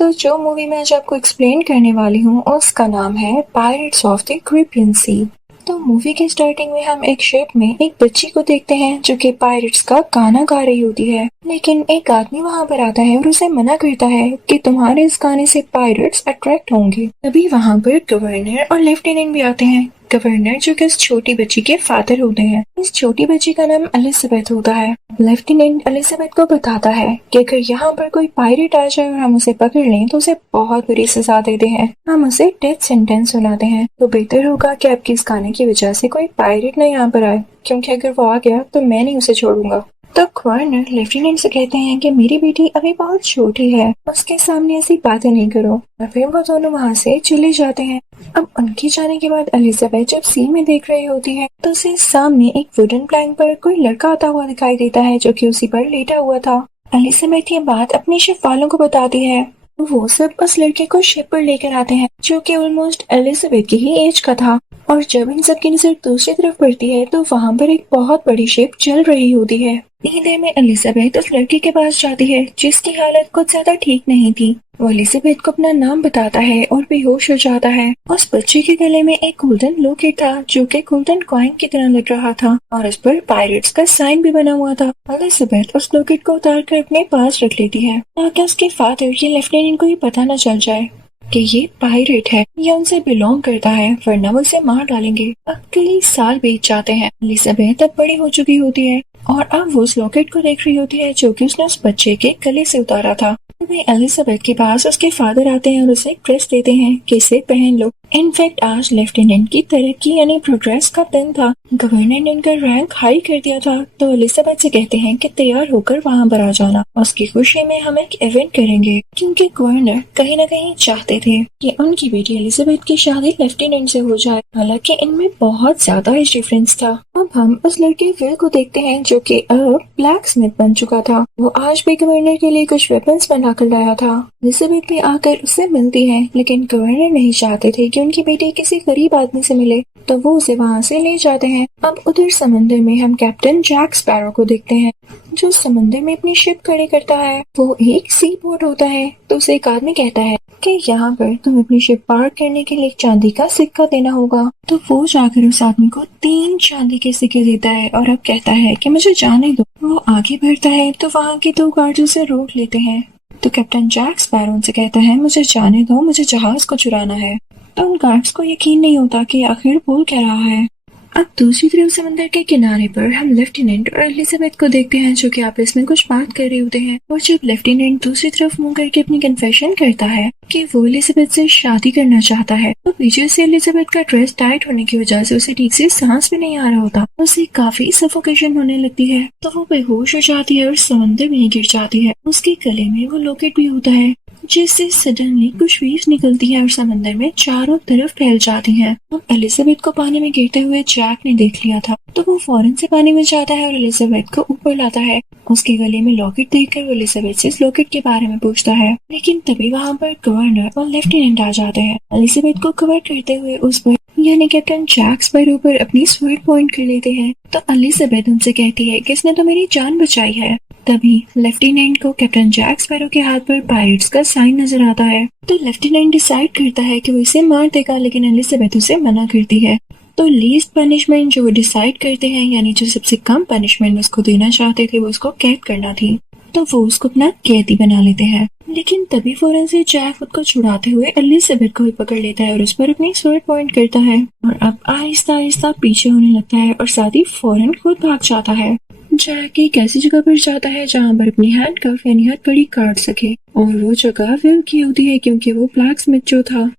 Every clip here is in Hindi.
तो जो मूवी मैं आज आपको एक्सप्लेन करने वाली हूँ उसका नाम है पायरेट्स ऑफ द कैरिबियन सी। तो मूवी के स्टार्टिंग में हम एक शिप में एक बच्ची को देखते हैं जो कि पायरेट्स का गाना गा रही होती है, लेकिन एक आदमी वहाँ पर आता है और उसे मना करता है कि तुम्हारे इस गाने से पायरेट्स अट्रैक्ट होंगे। तभी वहाँ पर गवर्नर और लेफ्टिनेंट भी आते हैं। गवर्नर जो कि इस छोटी बच्ची के फादर होते हैं। इस छोटी बच्ची का नाम एलिजाबेथ होता है। लेफ्टिनेंट एलिजाबेथ को बताता है कि अगर यहाँ पर कोई पायरेट आ जाए और हम उसे पकड़ लें तो उसे बहुत बुरी सजा देते हैं, हम उसे डेथ सेंटेंस सुनाते हैं। तो बेहतर होगा कि आपकी इस गाने की वजह से कोई पायरेट न यहाँ पर आए, क्योंकि अगर वो आ गया तो मैं नहीं उसे छोड़ूंगा। तो गवर्नर लेफ्टिनेंट से कहते हैं कि मेरी बेटी अभी बहुत छोटी है, उसके सामने ऐसी बातें नहीं करो, और फिर वो दोनों वहाँ से चले जाते हैं। अब उनके जाने के बाद एलिजाबेथ जब सी में देख रही होती है तो उसे सामने एक वुडन प्लैंक पर कोई लड़का आता हुआ दिखाई देता है जो कि उसी पर लेटा हुआ था। एलिजाबेथ ये बात अपने शिप वालों को बताती है। वो सब उस लड़के को शिप पर लेकर आते हैं जो कि ऑलमोस्ट एलिजाबेथ की ही एज का था। और जब इन सब की नजर दूसरी तरफ पड़ती है तो वहाँ पर एक बहुत बड़ी शिप चल रही होती है। इतनी देर में एलिजाबेथ उस लड़के के पास जाती है जिसकी हालत कुछ ज्यादा ठीक नहीं थी। वो एलिजाबेथ को अपना नाम बताता है और बेहोश हो जाता है। उस बच्चे के गले में एक गोल्डन लॉकेट था जो कि गोल्डन कॉइन की तरह लग रहा था और उस पर पायरेट्स का साइन भी बना हुआ था। एलिजाबेथ उस लॉकेट को उतार कर अपने पास रख लेती है ताकि उसके फादर या लेफ्टिनेंट को ये पता न चल जाए कि ये पायरेट है या उनसे बिलोंग करता है, वरना वो उसे मार डालेंगे। अब कई साल बीत जाते हैं। एलिजाबेथ अब बड़ी हो चुकी होती है और अब वो उस लॉकेट को देख रही होती है जो कि उसने उस बच्चे के गले से उतारा था। तभी एलिजाबेथ के पास उसके फादर आते हैं और उसे ड्रेस देते हैं कि इसे पहन लो। इनफैक्ट आज लेफ्टिनेंट की तरक्की यानी प्रोग्रेस का दिन था। गवर्नर ने उनका रैंक हाई कर दिया था। तो एलिजाबेथ से कहते हैं कि तैयार होकर वहाँ पर आ जाना। उसकी खुशी में हम एक इवेंट करेंगे, क्योंकि गवर्नर कहीं न कहीं चाहते थे कि उनकी बेटी एलिजाबेथ की शादी लेफ्टिनेंट से हो जाए। हालांकि इनमें बहुत ज्यादा एज डिफरेंस था। अब हम उस लड़के विल को देखते हैं जो कि अब ब्लैक स्मिथ बन चुका था। वो आज भी गवर्नर के लिए कुछ वेपन्स बना कर लाया था। एलिजाबेथ भी आकर उससे मिलती है, लेकिन गवर्नर नहीं चाहते थे कि उनकी बेटी किसी गरीब आदमी से मिले, तो वो उसे वहाँ से ले जाते हैं। अब उधर समंदर में हम कैप्टन जैक स्पैरो को देखते हैं जो समंदर में अपनी शिप खड़ी करता है। वो एक सी बोट होता है। तो उसे एक आदमी कहता है कि यहाँ पर तुम अपनी शिप पार्क करने के लिए एक चांदी का सिक्का देना होगा। तो वो जाकर उस आदमी को 3 चांदी के सिक्के देता है और अब कहता है कि मुझे जाने दो। वो आगे बढ़ता है तो वहाँ के 2 गार्ड उसे रोक लेते हैं। तो कैप्टन जैक स्पैरो उनसे कहता है मुझे जाने दो, मुझे जहाज को चुराना है। तो उन गार्ड्स को यकीन नहीं होता कि आखिर बोल क्या रहा है। अब दूसरी तरफ समंदर के किनारे पर हम लेफ्टिनेंट और एलिजाबेथ को देखते हैं जो कि आपस में कुछ बात कर रहे होते हैं। और जब लेफ्टिनेंट दूसरी तरफ मुंह करके अपनी कन्फेशन करता है कि वो एलिजाबेथ से शादी करना चाहता है, तो पीछे से एलिजाबेथ का ड्रेस टाइट होने की वजह से उसे ठीक से सांस भी नहीं आ रहा होता। उसे काफी सफोकेशन होने लगती है, तो वो बेहोश हो जाती है और समंदर में ही गिर जाती है। उसके गले में वो लॉकेट भी होता है जिससे सडनली कुछ वेव्स निकलती है और समंदर में चारों तरफ फैल जाती हैं। अब एलिजाबेथ को पानी में गिरते हुए जैक ने देख लिया था, तो वो फौरन से पानी में जाता है और एलिजाबेथ को ऊपर लाता है। उसके गले में लॉकेट देखकर वो एलिजाबेथ से इस लॉकेट के बारे में पूछता है, लेकिन तभी वहाँ पर गवर्नर और लेफ्टिनेंट आ जाते हैं। एलिजाबेथ को कवर करते हुए उस पर यानी कैप्टन जैक स्पैरो पर अपनी स्वर्ड पॉइंट कर लेते हैं। तो एलिजाबेथ उनसे कहती है कि इसने तो मेरी जान बचाई है। तभी लेफ्टिनेंट को कैप्टन जैक स्पैरो के हाथ पर पायरेट्स का साइन नजर आता है। तो लेफ्टिनेंट डिसाइड करता है कि वो इसे मार देगा, लेकिन एलिजाबेथ उसे मना करती है। तो लीस्ट पनिशमेंट जो वो डिसाइड करते हैं यानी जो सबसे कम पनिशमेंट उसको देना चाहते थे वो उसको कैद करना थी, तो वो उसको अपना कैदी बना लेते हैं। लेकिन तभी फौरन से जैक खुद को छुड़ाते हुए एलिजाबेथ को भी पकड़ लेता है और उस पर अपनी स्वर्ड पॉइंट करता है और अब आहिस्ता आहिस्ता पीछे होने लगता है और साथ ही फौरन खुद भाग जाता है। जैक एक ऐसी जगह पर जाता है जहाँ पर अपनी हैंडकफ यानी हथकड़ी काट सके, और वो जगह विल की होती है क्योंकि वो ब्लैक स्मिथ जो था।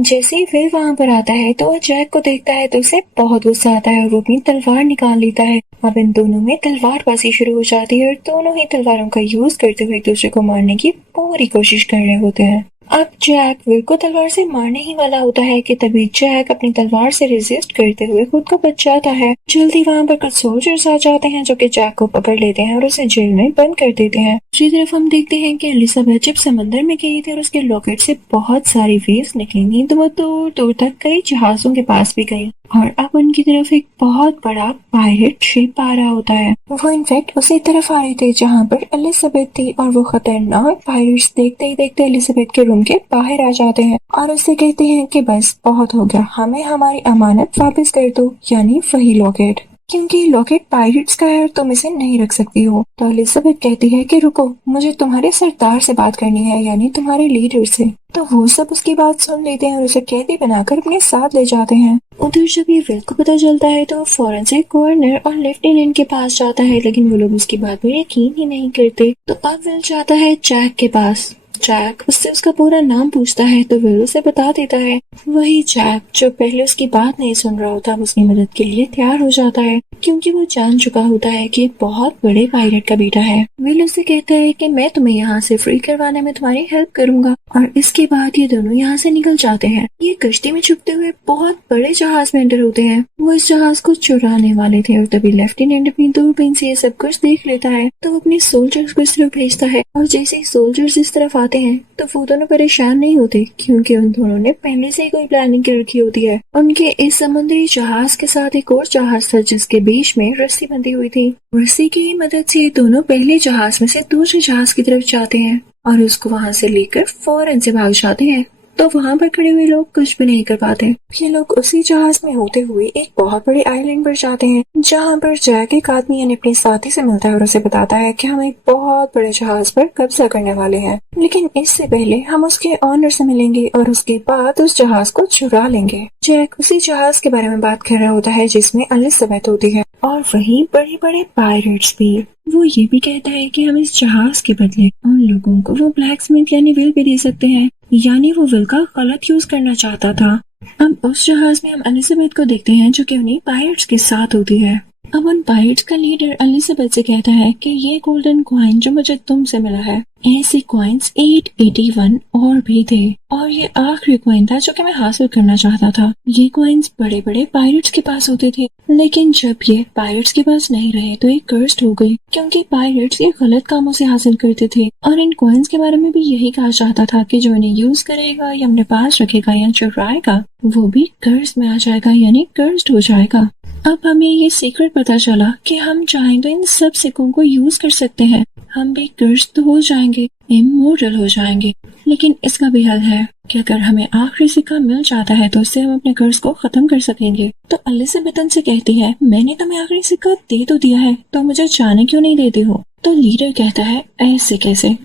जैसे ही विल वहाँ पर आता है तो वो जैक को देखता है तो उसे बहुत गुस्सा आता है और वो अपनी तलवार निकाल लेता है। अब इन दोनों में तलवारबाजी शुरू हो जाती है और दोनों ही तलवारों का यूज करते हुए एक दूसरे को मारने की पूरी कोशिश कर रहे होते हैं। अब जैक विल को तलवार से मारने ही वाला होता है कि तभी जैक अपनी तलवार से रेजिस्ट करते हुए खुद को बच जाता है। जल्दी वहाँ पर कुछ सोल्जर्स आ जाते हैं जो कि जैक को पकड़ लेते हैं और उसे जेल में बंद कर देते हैं। दूसरी तरफ हम देखते हैं कि एलिजाबेथ जब समंदर में गई थी और उसके लॉकेट से बहुत सारी वेव्स निकली थी तो वो दूर दूर तक कई जहाजों के पास भी गई। और अब उनकी तरफ एक बहुत बड़ा पायरेट शिप आ रहा होता है। वो इनफैक्ट उसी तरफ आ रहे थे जहाँ पर एलिजाबेथ थी, और वो खतरनाक पायरेट्स देखते ही देखते एलिजाबेथ के रूम के बाहर आ जाते हैं और उससे कहते हैं कि बस बहुत हो गया, हमें हमारी अमानत वापस कर दो, यानी वही लॉकेट, क्योंकि लॉकेट पायरेट्स का है और तुम इसे नहीं रख सकती हो। तो एलिजाबेथ कहती है कि रुको, मुझे तुम्हारे सरदार से बात करनी है, यानी तुम्हारे लीडर से। तो वो सब उसकी बात सुन लेते हैं और उसे कैदी बनाकर अपने साथ ले जाते हैं। उधर जब ये विल को पता चलता है तो वो फौरन से गवर्नर और लेफ्टिनेंट के पास जाता है, लेकिन वो लोग उसकी बात पर यकीन ही नहीं करते। तो अब विल जाता है जैक के पास। जैक उससे उसका पूरा नाम पूछता है तो विल उसे बता देता है। वही जैक जो पहले उसकी बात नहीं सुन रहा होता, उसकी मदद के लिए तैयार हो जाता है, क्योंकि वो जान चुका होता है कि बहुत बड़े पायलट का बेटा है। विल उसे कहता है कि मैं तुम्हें यहाँ से फ्री करवाने में तुम्हारी हेल्प करूंगा, और इसके बाद ये दोनों यहाँ से निकल जाते हैं। ये कश्ती में छुपते हुए बहुत बड़े जहाज में एंटर होते हैं। वो इस जहाज को चुराने वाले थे और तभी लेफ्टिनेंट अपनी दूरबीन से ये सब कुछ देख लेता है। तो वो अपने सोल्जर्स को इस तरफ भेजता है, और जैसे ही सोल्जर्स इस तरफ आते हैं तो वो दोनों परेशान नहीं होते, क्योंकि उन दोनों ने पहले से ही कोई प्लानिंग कर रखी होती है। उनके इस समुद्री जहाज के साथ एक और जहाज था जिसके बीच में रस्सी बंधी हुई थी। रस्सी की मदद से दोनों पहले जहाज में से दूसरे जहाज की तरफ जाते हैं और उसको वहां से लेकर फौरन से भाग जाते हैं। तो वहां पर खड़े हुए लोग कुछ भी नहीं कर पाते। ये लोग उसी जहाज में होते हुए एक बहुत बड़े आइलैंड पर जाते हैं, जहां पर जैक एक आदमी यानी अपने साथी से मिलता है और उसे बताता है कि हम एक बहुत बड़े जहाज पर कब्जा करने वाले हैं, लेकिन इससे पहले हम उसके ऑनर से मिलेंगे और उसके बाद उस जहाज को चुरा लेंगे। जैक उसी जहाज के बारे में बात कर रहा होता है जिसमें एलिजाबेथ होती है, और वही बड़े बड़े पायरेट्स भी। वो ये भी कहता है कि हम इस जहाज के बदले उन लोगों को वो ब्लैकस्मिथ यानी विल भी दे सकते हैं, यानी वो विल का गलत यूज करना चाहता था। अब उस जहाज में हम एलिजाबेथ को देखते हैं जो कि उन्हीं पायरेट्स के साथ होती है। अब उन पायरेट्स का लीडर एलिजाबेथ से कहता है कि ये गोल्डन कॉइन जो मुझे तुमसे मिला है, ऐसे कॉइन्स 881 और भी थे, और ये आखिरी कॉइन था जो कि मैं हासिल करना चाहता था। ये कॉइन्स बड़े बड़े पायरेट्स के पास होते थे, लेकिन जब ये पायरेट्स के पास नहीं रहे तो ये कर्स्ड हो गई, क्योंकि पायरेट्स ये गलत कामों से हासिल करते थे। और इन कॉइन्स के बारे में भी यही कहा जाता था कि जो इन्हें यूज करेगा या अपने पास रखेगा या चुराएगा वो भी कर्ज में आ जाएगा, यानी कर्स्ड हो जाएगा। अब हमें ये सीक्रेट पता चला कि हम चाहें तो इन सब सिक्कों को यूज कर सकते हैं, हम भी कर्स्ड तो हो जाएंगे, इमोर्टल हो जाएंगे। लेकिन इसका भी हल है कि अगर हमें आखिरी सिक्का मिल जाता है तो उससे हम अपने कर्ज को खत्म कर सकेंगे। तो एलिजाबेथ से कहती है, मैंने तुम्हें आखिरी सिक्का दे तो दिया है, तो मुझे जाने क्यों नहीं देते हो? तो लीडर कहता है, ऐसे कैसे,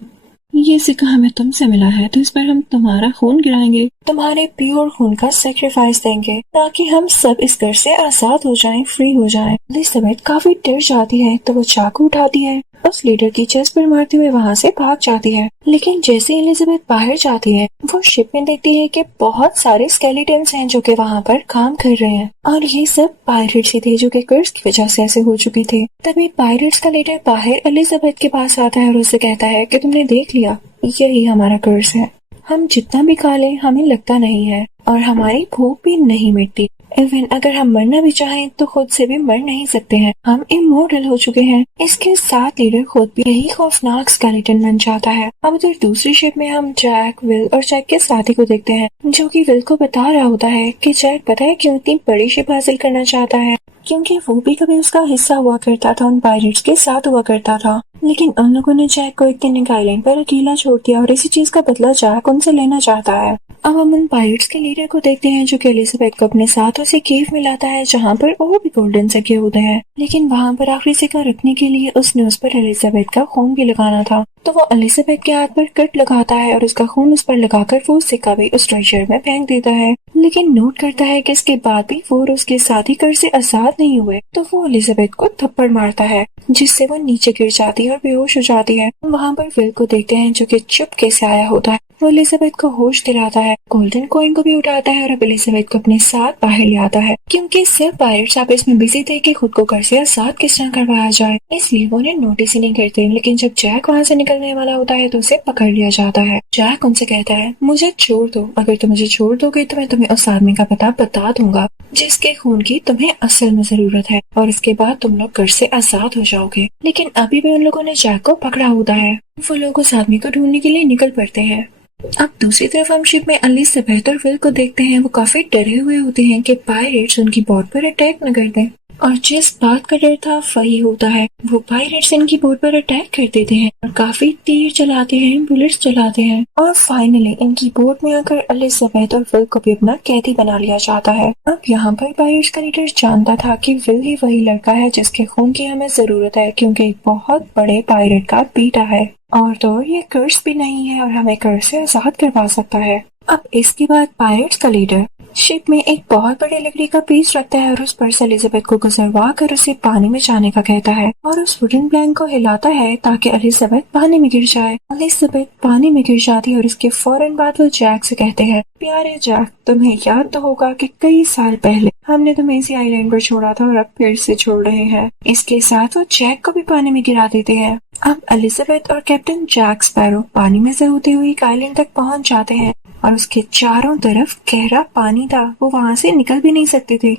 ये सिक्का हमें तुमसे मिला है तो इस पर हम तुम्हारा खून गिराएंगे, तुम्हारे प्योर खून का सेक्रीफाइस देंगे ताकि हम सब इस घर से आजाद हो जाएं, फ्री हो जाएं। एलिजाबेथ काफी डर जाती है तो वो चाकू उठाती है, उस लीडर की चेस्ट पर मारते हुए वहाँ से भाग जाती है। लेकिन जैसे एलिजाबेथ बाहर जाती है वो शिप में देखती है कि बहुत सारे स्केलेटन्स हैं जो कि वहाँ पर काम कर रहे हैं, और ये सब पायरेट्स ही थे जो कि कर्ज की वजह से ऐसे हो चुके थे। तभी पायरेट्स का लीडर बाहर एलिजाबेथ के पास आता है और उससे कहता है कि तुमने देख लिया, यही हमारा कर्ज है, हम जितना भी खा लें हमें लगता नहीं है और हमारी भूख भी नहीं मिटती। इवन अगर हम मरना भी चाहें तो खुद से भी मर नहीं सकते हैं, हम इमोर्टल हो चुके हैं। इसके साथ लीडर खुद भी यही खौफनाक स्केलेटन बन जाता है। अब उधर दूसरी शिप में हम जैक, विल और जैक के साथी को देखते हैं जो कि विल को बता रहा होता है कि जैक पता है क्यों इतनी बड़ी शिप हासिल करना चाहता है, क्योंकि वो भी कभी उसका हिस्सा हुआ करता था, उन पायरेट्स के साथ हुआ करता था। लेकिन उन लोगों ने जैक को एक दिन एक आइलैंड पर अकेला छोड़ दिया और इसी चीज का बदला जैक उनसे लेना चाहता है। अब हम उन पायरेट्स के लीडर को देखते हैं जो कि एलिजाबेथ को अपने साथ उसे केव में लाता है जहाँ पर और भी गोल्डन सिक्के होते हैं, लेकिन वहाँ पर आखिरी सिक्का रखने के लिए उसने उस पर एलिजाबेथ का खून भी लगाना था। तो वो एलिजाबेथ के हाथ पर कट लगाता है और उसका खून उस पर लगाकर वो सिक्का भी उस ट्रेजर में फेंक देता है। लेकिन नोट करता है कि इसके बाद भी वो और उसके साथी कर से आजाद नहीं हुए, तो वो एलिजाबेथ को थप्पड़ मारता है जिससे वो नीचे गिर जाती है और बेहोश हो जाती है। वहाँ पर विल को देखते हैं जो कि चुपके से आया होता है, वो एलिजाबेथ को होश दिलाता है, गोल्डन कॉइन को भी उठाता है और अब एलिजाबेथ को अपने साथ बाहर ले आता है, क्योंकि सब पायरेट्स आपस में बिजी थे कि खुद को घर से आजाद किस तरह करवाया जाए, इसलिए वो उन्हें नोटिस ही नहीं करते। लेकिन जब जैक वहाँ से निकलने वाला होता है तो उसे पकड़ लिया जाता है। जैक उनसे कहता है, मुझे छोड़ दो, अगर तुम मुझे छोड़ दोगे तो मैं तुम्हें उस आदमी का पता बता दूंगा जिसके खून की तुम्हें असल में जरूरत है, और इसके बाद तुम लोग घर से आजाद हो जाओगे। लेकिन अभी भी उन लोगों ने जैक को पकड़ा होता है। वो लोग उस आदमी को ढूंढने के लिए निकल पड़ते हैं। अब दूसरी तरफ हम शिप में एलिजाबेथ और विल को देखते हैं। वो काफी डरे हुए होते हैं कि पायरेट्स उनकी बोट पर अटैक न कर दें, और जिस बात का डर था वही होता है। वो पायरेट्स इनकी बोट पर अटैक कर देते हैं और काफी तीर चलाते हैं, बुलेट्स चलाते हैं, और फाइनली इनकी बोट में आकर एलिजाबेथ और विल को भी अपना कैदी बना लिया जाता है। अब यहाँ पर पायरेट्स का लीडर जानता था कि विल ही वही लड़का है जिसके खून की हमें जरूरत है, क्योंकि एक बहुत बड़े पायरेट का बेटा है, और तो ये कर्स भी नहीं है और हमें कर्स से आजाद करवा सकता है। अब इसके बाद पायरेट्स का लीडर शिप में एक बहुत बड़ी लकड़ी का पीस रखता है और उस पर से एलिजाबेथ को गुजरवा कर उसे पानी में जाने का कहता है, और उस वुडन प्लैंक को हिलाता है ताकि एलिजाबेथ पानी में गिर जाए। एलिजाबेथ पानी में गिर जाती है और इसके फौरन बाद वो जैक से कहते हैं, प्यारे जैक, तुम्हें याद तो होगा कि कई साल पहले हमने तुम्हें इसी आइलैंड पर छोड़ा था और अब फिर से छोड़ रहे हैं। इसके साथ वो जैक को भी पानी में गिरा देते हैं। अब एलिजाबेथ और कैप्टन जैक स्पैरो पानी में से होते हुए एक आइलैंड तक पहुंच जाते हैं और उसके चारों तरफ गहरा पानी था, वो वहां से निकल भी नहीं सकते थे।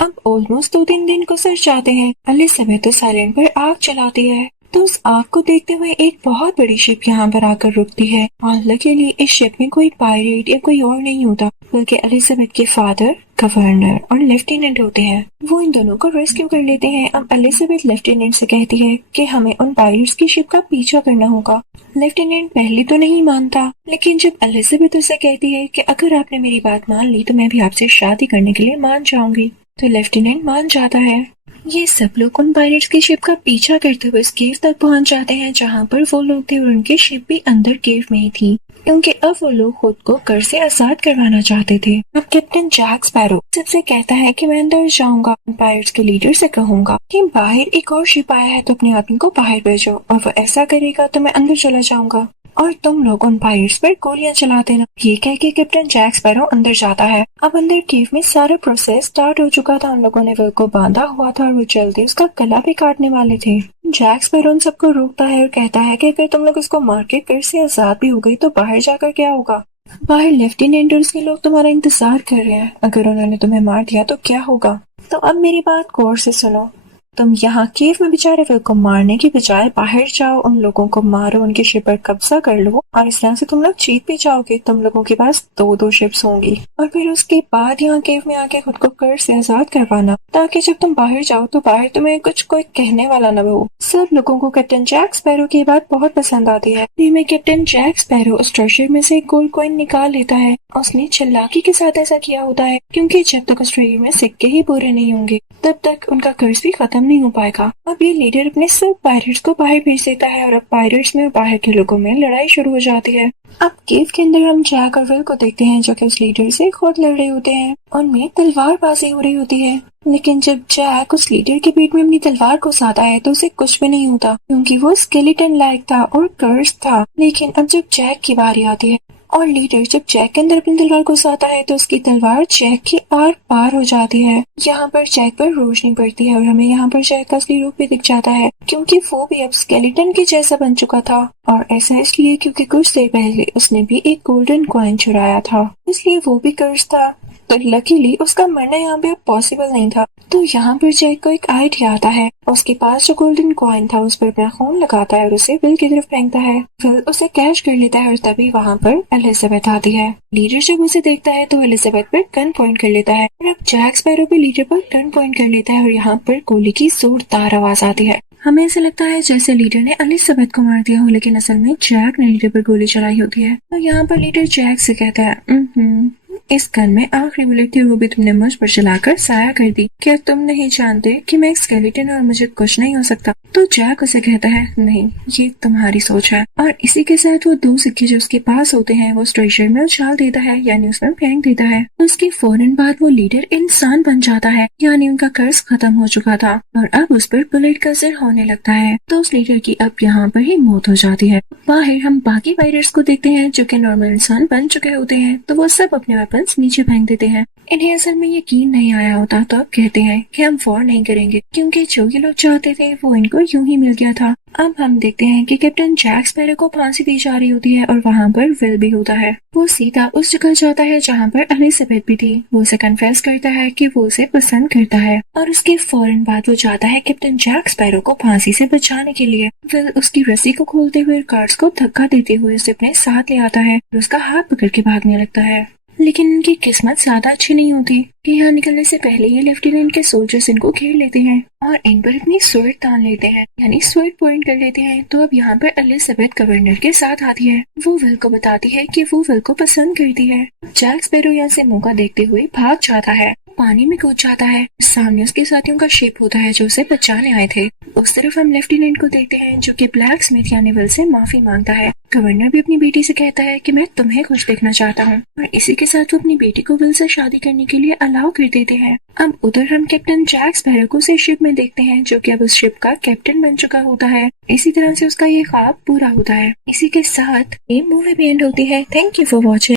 अब ऑलमोस्ट 2-3 दिन गुजर जाते हैं। एलिजाबेथ उस आइलैंड पर आग चलाती है, तो उस आग को देखते हुए एक बहुत बड़ी शिप यहाँ पर आकर रुकती है, और लकीली इस शिप में कोई पायरेट या कोई और नहीं होता, बल्कि एलिजाबेथ के फादर, गवर्नर और लेफ्टिनेंट होते हैं। वो इन दोनों को रेस्क्यू कर लेते हैं। अब एलिजाबेथ लेफ्टिनेंट से कहती है कि हमें उन पायरेट्स की शिप का पीछा करना होगा। लेफ्टिनेंट पहले तो नहीं मानता, लेकिन जब एलिजाबेथ उसे कहती है कि अगर आपने मेरी बात मान ली तो मैं भी आपसे शादी करने के लिए मान जाऊंगी, तो लेफ्टिनेंट मान जाता है। ये सब लोग उन पायरेट्स की शिप का पीछा करते हुए इस केव तक पहुंच जाते हैं जहां पर वो लोग थे, और उनकी शिप भी अंदर केव में ही थी, क्योंकि अब वो लोग खुद को कर से आजाद करवाना चाहते थे। अब कैप्टन जैक स्पैरो सबसे कहता है कि मैं अंदर जाऊंगा, पायरेट्स के लीडर से कहूंगा कि बाहर एक और शिप आया है तो अपने आदमी को बाहर भेजो, और वो ऐसा करेगा तो मैं अंदर चला जाऊंगा और तुम लोग उन पायरेट्स पर गोलियां चला देना। ये कह के कैप्टन जैक स्पैरो अंदर जाता है। अब अंदर केव में सारा प्रोसेस स्टार्ट हो चुका था। उन लोगों ने विल को बांधा हुआ था और वो जल्दी उसका गला भी काटने वाले थे। जैक स्पैरो उन सबको रोकता है और कहता है कि अगर तुम लोग इसको मार के फिर से आजाद भी हो गई तो बाहर जाकर क्या होगा? बाहर लेफ्टिनेंट और उसके लोग तुम्हारा इंतजार कर रहे हैं। अगर उन्होंने तुम्हें मार दिया तो क्या होगा? तो अब मेरी बात गौर से सुनो। तुम यहाँ केव में बेचारे विल को मारने की बजाय बाहर जाओ, उन लोगों को मारो, उनके शिप पर कब्जा कर लो, और इस तरह से तुम लोग जीत भी जाओगे। तुम लोगों के पास 2-2 शिप्स होंगी, और फिर उसके बाद यहाँ केव में आके खुद को कर से आजाद करवाना, ताकि जब तुम बाहर जाओ तो बाहर तुम्हें कुछ कोई कहने वाला न हो। सब लोगों को कैप्टन जैक स्पैरो की बात बहुत पसंद आती है। में कैप्टन जैक स्पैरो उस ट्रेजर में से गोल्ड कॉइन निकाल लेता है। उसने चालाकी के साथ ऐसा किया होता है, क्योंकि जब तक उस ट्रेजर में सिक्के ही पूरे नहीं होंगे तब तक उनका कर्ज भी खत्म नहीं हो पाएगा। अब ये लीडर अपने सब पायरेट्स को बाहर भेज देता है और अब पायरेट्स में और बाहर के लोगों में लड़ाई शुरू हो जाती है। अब केव के अंदर हम जैक और विल को देखते हैं जो कि उस लीडर से खुद लड़ रहे होते हैं। उनमें तलवारबाजी हो रही होती है, लेकिन जब जैक उस लीडर के पेट में अपनी तलवार घुसाता है तो उसे कुछ भी नहीं होता, क्योंकि वो स्केलेटन लायक था और कर्स था। लेकिन अब जब जैक की बारी आती है और लीडर जब जैक के अंदर अपनी तलवार घुसाता है तो उसकी तलवार जैक के आर पार हो जाती है। यहाँ पर जैक पर रोशनी पड़ती है और हमें यहाँ पर जैक का असली रूप भी दिख जाता है, क्योंकि वो भी अब स्केलेटन के जैसा बन चुका था। और ऐसा इसलिए क्योंकि कुछ देर पहले उसने भी एक गोल्डन कॉइन चुराया था, इसलिए वो भी कर्स था। तो लकीली उसका मरना यहाँ पे पॉसिबल नहीं था। तो यहाँ पर जैक को एक आइडिया आता है। उसके पास जो गोल्डन कॉइन था उस पर अपना खून लगाता है और उसे विल की तरफ फेंकता है। विल उसे कैच कर लेता है और तभी वहाँ पर एलिजाबेथ आती है। लीडर जब उसे देखता है तो एलिजाबेथ पर गन पॉइंट कर लेता है और अब जैक स्पैरो भी लीडर पर गन पॉइंट कर लेता है और यहाँ पर गोली की जोरदार आवाज आती है। हमें ऐसा लगता है जैसे लीडर ने एलिजाबेथ को मार दिया हो, लेकिन असल में जैक ने लीडर पर गोली चलाई होती है। तो यहाँ पर लीडर जैक से कहता है, इस गन में आखिरी बुलेट थी, वो भी तुमने मुझ पर चलाकर जाया कर दी। क्या तुम नहीं जानते कि मैं एक स्केलेटन और मुझे कुछ नहीं हो सकता? तो जैक उसे कहता है, नहीं, ये तुम्हारी सोच है। और इसी के साथ वो 2 सिक्के जो उसके पास होते हैं वो ट्रेजर में उछाल देता है, यानी उसमें फेंक देता है। तो उसके फौरन बाद वो लीडर इंसान बन जाता है, यानी उनका कर्ज खत्म हो चुका था और अब उस पर बुलेट का असर होने लगता है। तो उस लीडर की अब यहाँ पर ही मौत हो जाती है। बाहर हम बाकी पायरेट्स को देखते हैं जो कि नॉर्मल इंसान बन चुके होते हैं। तो वो सब अपने वेपन्स नीचे फेंक देते हैं इन्हें असल में यकीन नहीं आया होता तो अब कहते हैं कि हम वॉर नहीं करेंगे क्योंकि जो ये लोग चाहते थे वो इनको यूं ही मिल गया था। अब हम देखते हैं कि कैप्टन जैक स्पैरो को फांसी दी जा रही होती है और वहाँ पर विल भी होता है। वो सीधा उस जगह जाता है जहाँ पर एलिजाबेथ भी थी। वो उसे कन्फेस करता है कि वो उसे पसंद करता है और उसके फौरन बाद वो जाता है कैप्टन जैक स्पैरो को फांसी से बचाने के लिए। विल उसकी रस्सी को खोलते हुए गार्ड्स को धक्का देते हुए उसे अपने साथ ले आता है और उसका हाथ पकड़ के भागने लगता है। लेकिन इनकी किस्मत ज्यादा अच्छी नहीं होती कि यहाँ निकलने से पहले ये लेफ्टिनेंट के सोल्जर्स इनको घेर लेते हैं और इन पर अपनी स्वर्ड तान लेते हैं, यानी स्वर्ड पॉइंट कर लेते हैं। तो अब यहाँ पर एलिजाबेथ गवर्नर के साथ आती है। वो विल को बताती है कि वो विल को पसंद करती है। जैक स्पैरो यहाँ से मौका देखते हुए भाग जाता है, पानी में कूद जाता है। सामने उसके साथियों का शिप होता है जो उसे बचाने आए थे। उस तरफ हम लेफ्टिनेंट को देखते हैं जो कि ब्लैक स्मिथ यानी विल से माफी मांगता है। गवर्नर भी अपनी बेटी से कहता है कि मैं तुम्हें खुश देखना चाहता हूँ और इसी के साथ वो अपनी बेटी को विल से शादी करने के लिए अलाउ कर देते हैं। अब उधर हम कैप्टन जैक स्पैरो को उसे शिप में देखते हैं जो कि अब उस शिप का कैप्टन बन चुका होता है। इसी तरह से उसका ये ख्वाब पूरा होता है। इसी के साथ ये मूवी भी एंड होती है। Thank you for watching.